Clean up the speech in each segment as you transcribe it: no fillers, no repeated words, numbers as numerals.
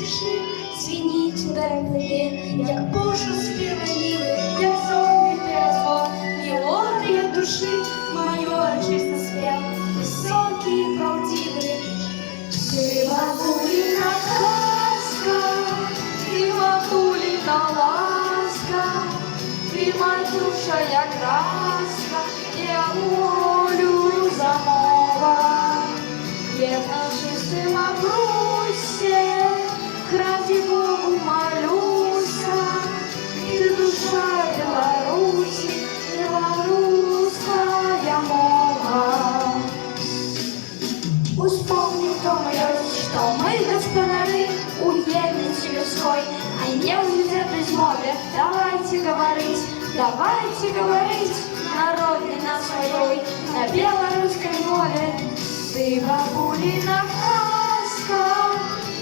Тиші звініть у глибі, як Божу співаніли, як сонний перезвон, мелодія душі, майор чисто спів, високий і правдивий. Ти бабуліна казка, ти бабуліна ласка, ти матюша краска, я волю замова, як наші Мавруся, ради Богу молюся, и душа Беларуси, белорусская мова. Вспомни, кто мы есть, что мы господари у ельницы людской, а не нельзя без мовы. Давайте говорить народной на своей, на белорусской мове. Ты бабулина сказка,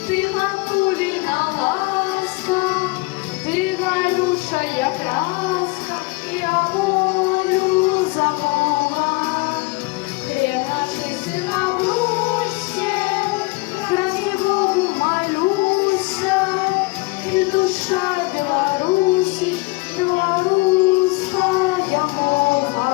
ты матулина ласка, ты горючая краска, я волю замова. Хлеб нашей сына в Руси, ради Богу молюся, и душа Беларуси, белорусская мова.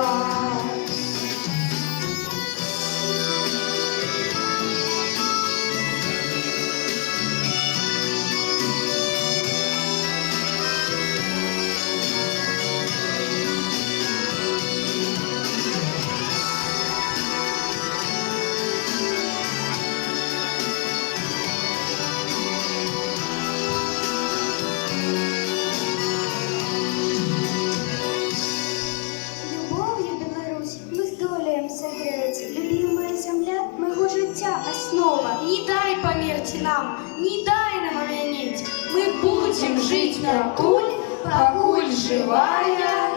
Любимая земля, моего життя основа. Не дай померти нам, не дай нам обвинить. Мы будем жить на куль, покуль живая